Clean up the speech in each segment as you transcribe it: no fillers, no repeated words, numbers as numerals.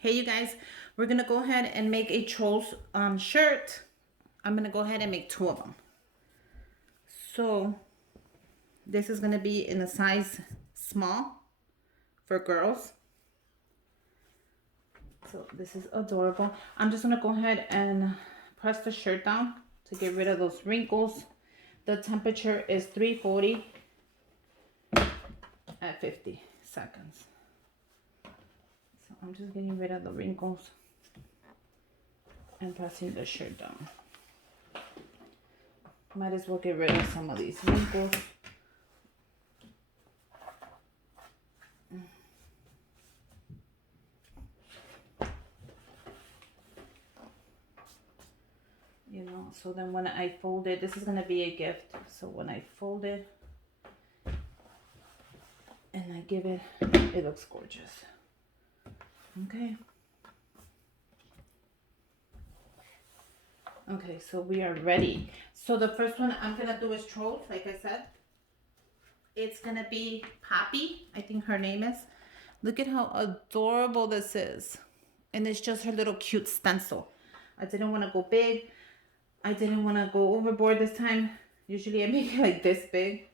Hey you guys, we're gonna go ahead and make a trolls shirt. I'm gonna go ahead and make two of them. So this is gonna be in a size small for girls. So this is adorable. I'm just gonna go ahead and press the shirt down to get rid of those wrinkles. The temperature is 340 at 50 seconds. So I'm just getting rid of the wrinkles and pressing the shirt down. Might as well get rid of some of these wrinkles. You know, so then when I fold it, this is going to be a gift. So when I fold it and I give it, it looks gorgeous. Okay. Okay, so we are ready. So the first one I'm going to do is trolls, like I said. It's going to be Poppy, I think her name is. Look at how adorable this is. And it's just her little cute stencil. I didn't want to go big. I didn't want to go overboard this time. Usually I make it like this big.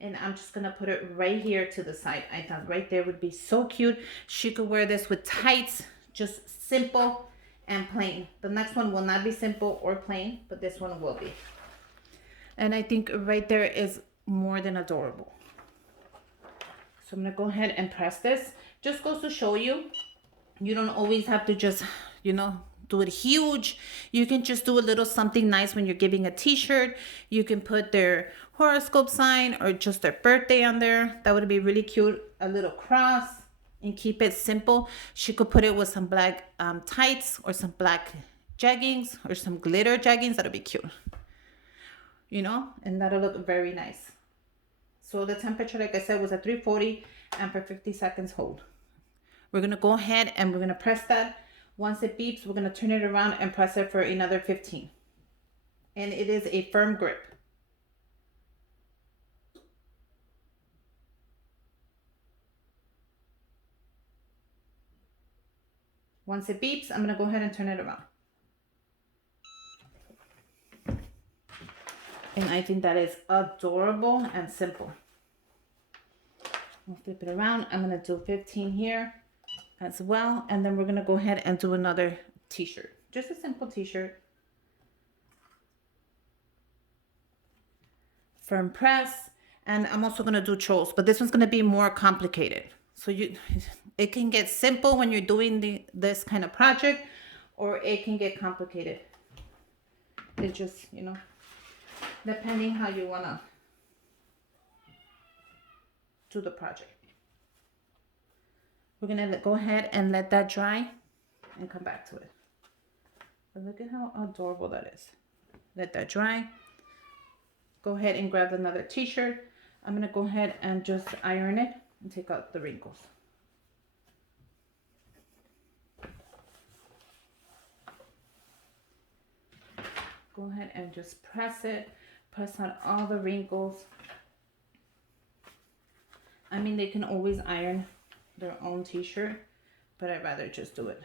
And I'm just going to put it right here to the side. I thought right there would be so cute. She could wear this with tights. Just simple and plain. The next one will not be simple or plain, but this one will be. And I think right there is more than adorable. So I'm going to go ahead and press this. Just goes to show you, you don't always have to just, do it huge. You can just do a little something nice when you're giving a t-shirt. You can put their horoscope sign or just their birthday on there. That would be really cute. A little cross and keep it simple. She could put it with some black tights or some black jeggings or some glitter jeggings. That'll be cute. And that'll look very nice. So the temperature, like I said, was at 340 and for 50 seconds hold. We're going to go ahead and we're going to press that. Once it beeps, we're going to turn it around and press it for another 15. And it is a firm grip. Once it beeps, I'm going to go ahead and turn it around. And I think that is adorable and simple. We'll flip it around. I'm going to do 15 here as well. And then we're going to go ahead and do another t-shirt. Just a simple t-shirt. Firm press. And I'm also going to do trolls, but this one's going to be more complicated. So it can get simple when you're doing this kind of project, or it can get complicated. It just, depending how you want to do the project. We're going to go ahead and let that dry and come back to it. But look at how adorable that is. Let that dry. Go ahead and grab another t-shirt. I'm going to go ahead and just iron it and take out the wrinkles. Go ahead and just press it. Press out all the wrinkles. I mean, they can always iron their own t-shirt, but I'd rather just do it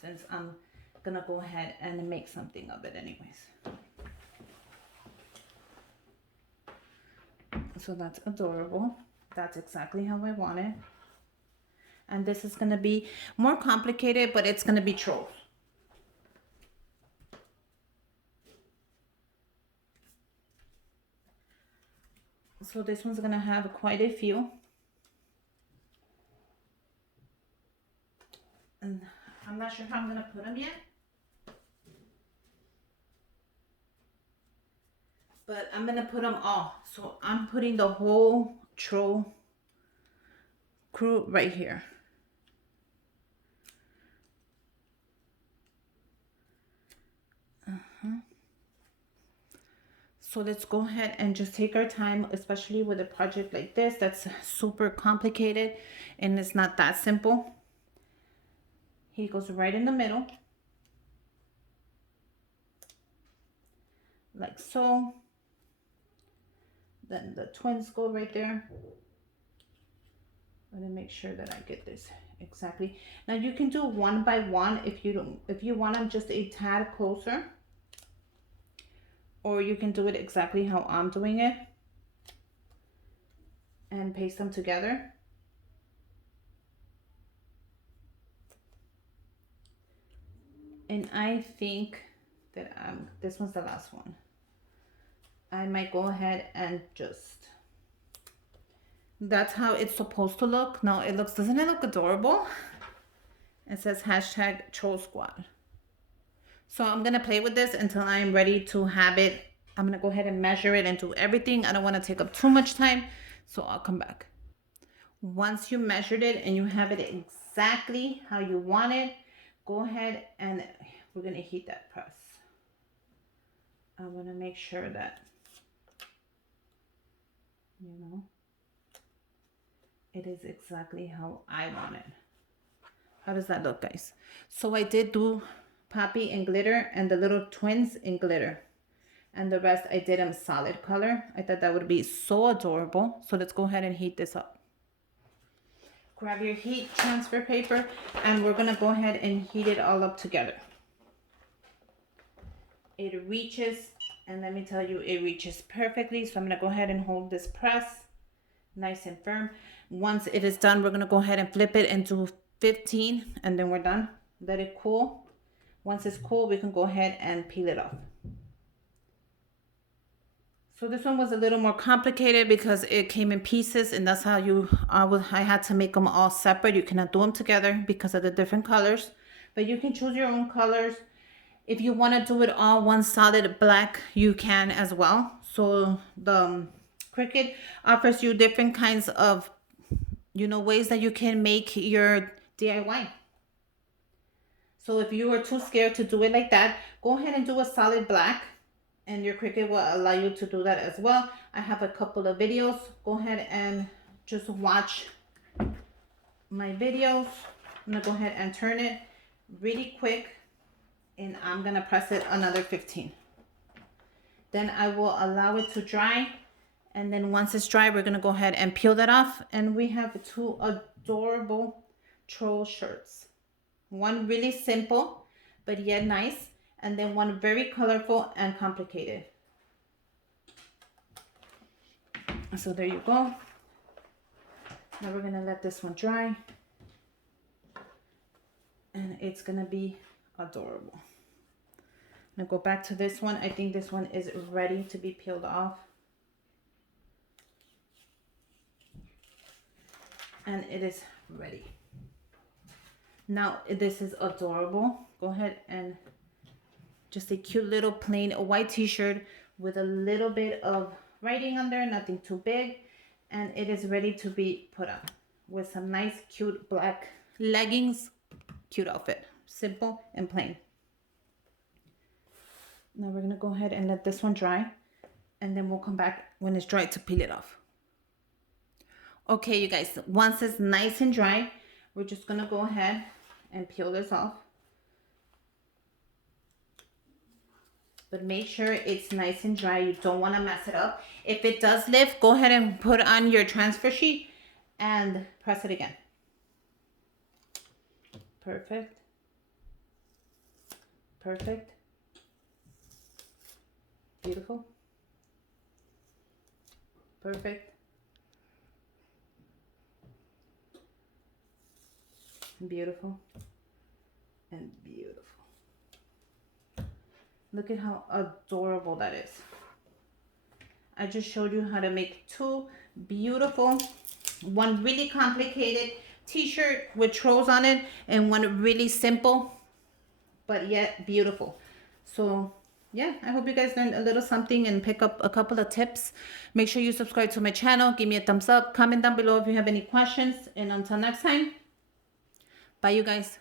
since I'm gonna go ahead and make something of it anyways. So that's adorable. That's exactly how I want it. And this is gonna be more complicated, but it's gonna be trolls. So this one's gonna have quite a few. And I'm not sure how I'm gonna put them yet. But I'm gonna put them all. So I'm putting the whole troll crew right here. So let's go ahead and just take our time, especially with a project like this that's super complicated and it's not that simple. He goes right in the middle, like so. Then the twins go right there. I'm gonna make sure that I get this exactly. Now you can do one by one if you want them just a tad closer, or you can do it exactly how I'm doing it and paste them together. And I think that this one's the last one. I might go ahead and just, that's how it's supposed to look. Now it looks, doesn't it look adorable? It says hashtag Troll Squad. So I'm gonna play with this until I'm ready to have it. I'm gonna go ahead and measure it and do everything. I don't wanna take up too much time, so I'll come back. Once you measured it and you have it exactly how you want it, go ahead and we're gonna heat that press. I wanna make sure that, you know, it is exactly how I want it. How does that look, guys? So I did do Poppy in glitter and the little twins in glitter. And the rest I did in solid color. I thought that would be so adorable. So let's go ahead and heat this up. Grab your heat transfer paper and we're gonna go ahead and heat it all up together. It reaches, and let me tell you, it reaches perfectly. So I'm gonna go ahead and hold this press nice and firm. Once it is done, we're gonna go ahead and flip it into 15 and then we're done. Let it cool. Once it's cool, we can go ahead and peel it off. So this one was a little more complicated because it came in pieces, and that's how I had to make them all separate. You cannot do them together because of the different colors, but you can choose your own colors. If you want to do it all one solid black, you can as well. So the Cricut offers you different kinds of, you know, ways that you can make your DIY. So if you are too scared to do it like that, go ahead and do a solid black, and your Cricut will allow you to do that as well. I have a couple of videos. Go ahead and just watch my videos. I'm gonna go ahead and turn it really quick, and I'm gonna press it another 15. Then I will allow it to dry, and then once it's dry, we're gonna go ahead and peel that off, and we have two adorable troll shirts. One really simple, but yet nice, and then one very colorful and complicated. So there you go. Now we're gonna let this one dry, and it's gonna be adorable. I'm gonna go back to this one. I think this one is ready to be peeled off. And it is ready. Now this is adorable. Go ahead and just a cute little plain white t-shirt with a little bit of writing on there, nothing too big, and it is ready to be put on with some nice cute black leggings. Cute outfit, simple and plain. Now we're gonna go ahead and let this one dry, and then we'll come back when it's dry to peel it off. Okay, you guys, once it's nice and dry, we're just gonna go ahead and peel this off. But make sure it's nice and dry. You don't want to mess it up. If it does lift, go ahead and put on your transfer sheet and press it again. Perfect. Perfect. Beautiful. Perfect. Beautiful. And beautiful. Look at how adorable that is. I just showed you how to make two beautiful, one really complicated t-shirt with trolls on it, and one really simple but yet beautiful. So yeah, I hope you guys learned a little something and pick up a couple of tips. Make sure you subscribe to my channel, give me a thumbs up, comment down below if you have any questions, and until next time, bye you guys.